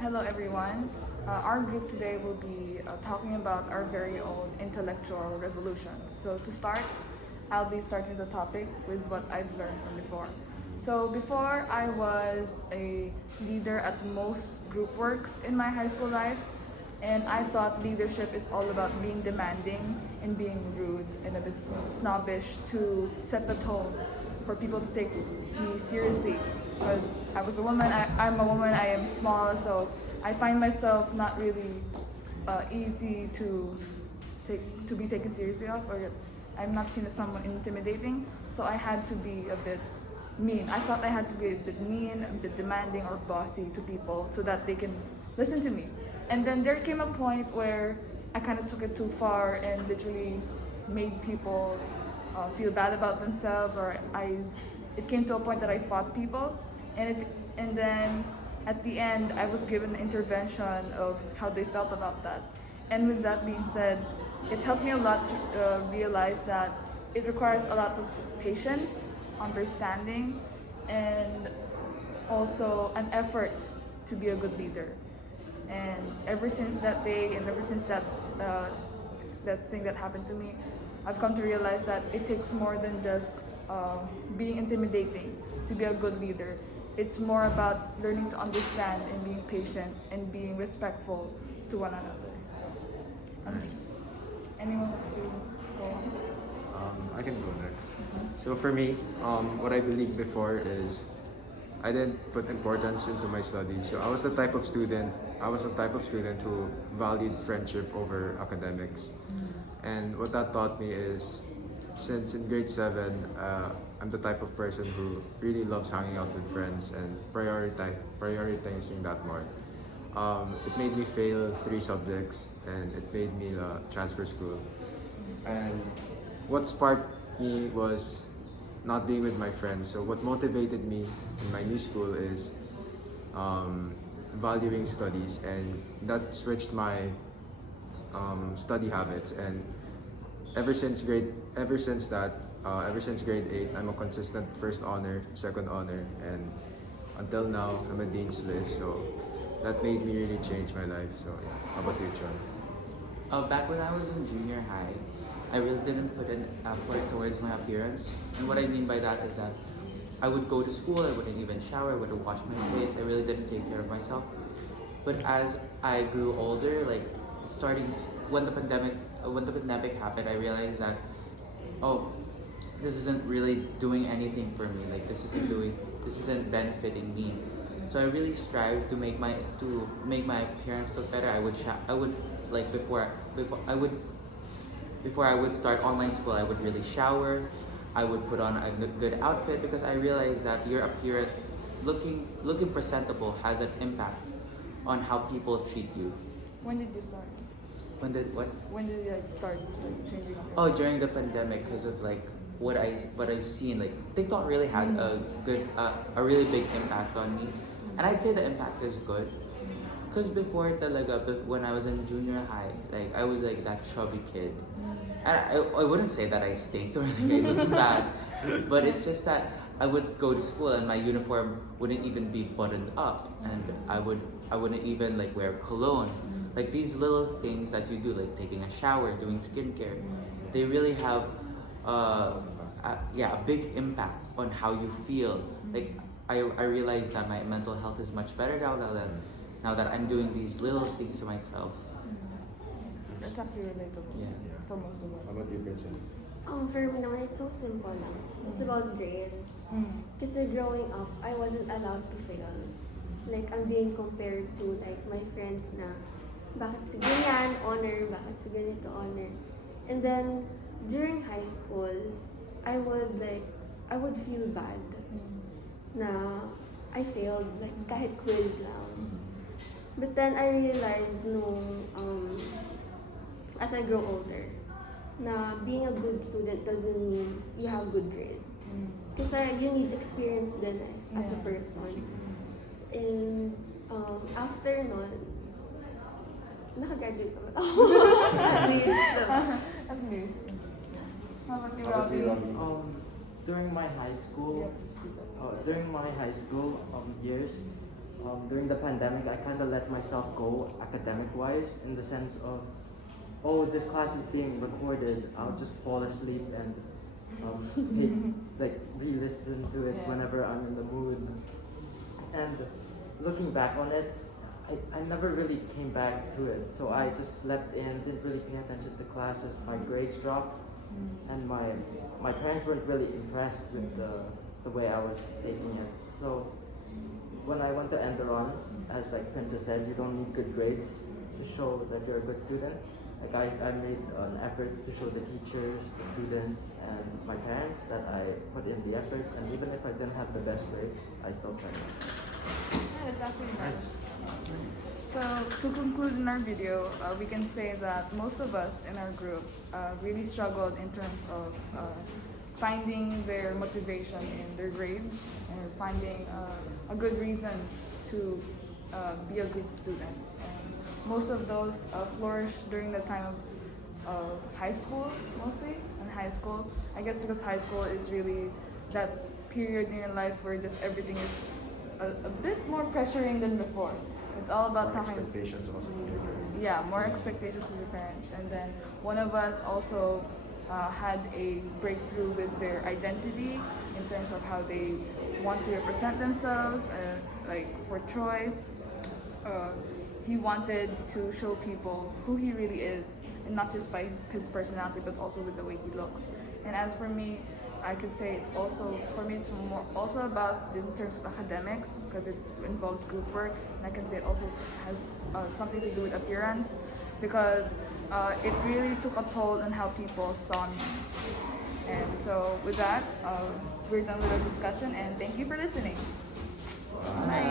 Hello everyone. Our group today will be talking about our very own intellectual revolutions. So to start, I'll be starting the topic with what I've learned from before. So before I was a leader at most group works in my high school life, and I thought leadership is all about being demanding and being rude and a bit snobbish to set the tone for people to take me seriously. Because I was a woman, I'm a woman, I am small, so I find myself not really easy to be taken seriously of, or I'm not seen as someone intimidating. So I had to be a bit mean. I thought I had to be a bit mean, a bit demanding or bossy to people so that they can listen to me. And then there came a point where I kind of took it too far and literally made people feel bad about themselves, or it came to a point that I fought people, and then at the end I was given an intervention of how they felt about that. And with that being said, it helped me a lot to realize that it requires a lot of patience, understanding, and also an effort to be a good leader. And ever since that day, and ever since that thing that happened to me, I've come to realize that it takes more than just being intimidating to be a good leader. It's more about learning to understand and being patient and being respectful to one another. So, anyone wants to go on? I can go next. So for me, what I believed before is I didn't put importance into my studies. So I was the type of student who valued friendship over academics. And what that taught me is, since in grade 7, I'm the type of person who really loves hanging out with friends and prioritizing that more. It made me fail 3 subjects, and it made me transfer school. And what sparked me was not being with my friends. So what motivated me in my new school is valuing studies, and that switched my study habits. And ever since grade 8, I'm a consistent first honor, second honor, and until now, I'm a dean's list. So that made me really change my life. So yeah, how about you, John? Back when I was in junior high, I really didn't put an effort towards my appearance. And what I mean by that is that I would go to school, I wouldn't even shower, I wouldn't wash my face, I really didn't take care of myself. But as I grew older, like when the pandemic happened, I realized that, oh, this isn't really doing anything for me. Like this isn't benefiting me. So I really strive to make my appearance look better. I would like before I would start online school, I would really shower. I would put on a good outfit because I realized that your appearance, looking presentable, has an impact on how people treat you. When did you start? When did what? When did you start changing up Oh, during the pandemic, because of like what I've seen, like TikTok really had a really big impact on me, and I'd say the impact is good. Because before talaga, when I was in junior high, like I was like that chubby kid. And I wouldn't say that I stinked or like I looked bad, but it's just that I would go to school and my uniform wouldn't even be buttoned up, and I wouldn't even like wear cologne. Like these little things that you do, like taking a shower, doing skincare, they really have a big impact on how you feel. Like I realize that my mental health is much better now that I'm doing these little things to myself. That's actually relatable. Yeah. For most of us. How about you, Vincent? For me naman, it's so simple lang. It's about grades. Kasi growing up, I wasn't allowed to fail. Like, I'm being compared to like my friends na, bakit si ganyan, honor, bakit si ganito, honor. And then, during high school, I would feel bad na I failed, like kahit quiz lang. But then I realized as I grow older, na being a good student doesn't mean you have good grades. Kasi you need experience din as a person. And after nun, nakagraduate pa ba ako? At least. At least. How about you, How about you, Robbie? Robbie? During my high school, years, during the pandemic, I kind of let myself go academic-wise in the sense of, oh, this class is being recorded. I'll just fall asleep and re-listen to it Yeah. whenever I'm in the mood. And looking back on it, I never really came back to it. So I just slept in, didn't really pay attention to classes. My grades dropped, and my parents weren't really impressed with the way I was taking it. So when I went to Enderon, as like Princess said, you don't need good grades to show that you're a good student. Like I made an effort to show the teachers, the students, and my parents that I put in the effort. And even if I didn't have the best grades, I still tried. Yeah, exactly right. So to conclude in our video, we can say that most of us in our group really struggled in terms of finding their motivation in their grades and finding a good reason to be a good student. And most of those flourished during the time of high school, mostly. In high school, I guess because high school is really that period in your life where just everything is a bit more pressuring than before. It's all about More talking. expectations also from your parents. Yeah, more expectations from your parents. And then one of us also had a breakthrough with their identity in terms of how they want to represent themselves. Like for Troy, he wanted to show people who he really is, and not just by his personality, but also with the way he looks. And as for me, I could say it's also, for me, it's more also about in terms of academics because it involves group work, and I can say it also has something to do with appearance because it really took a toll on how people saw me. And so with that, we're done with our discussion, and thank you for listening. Bye.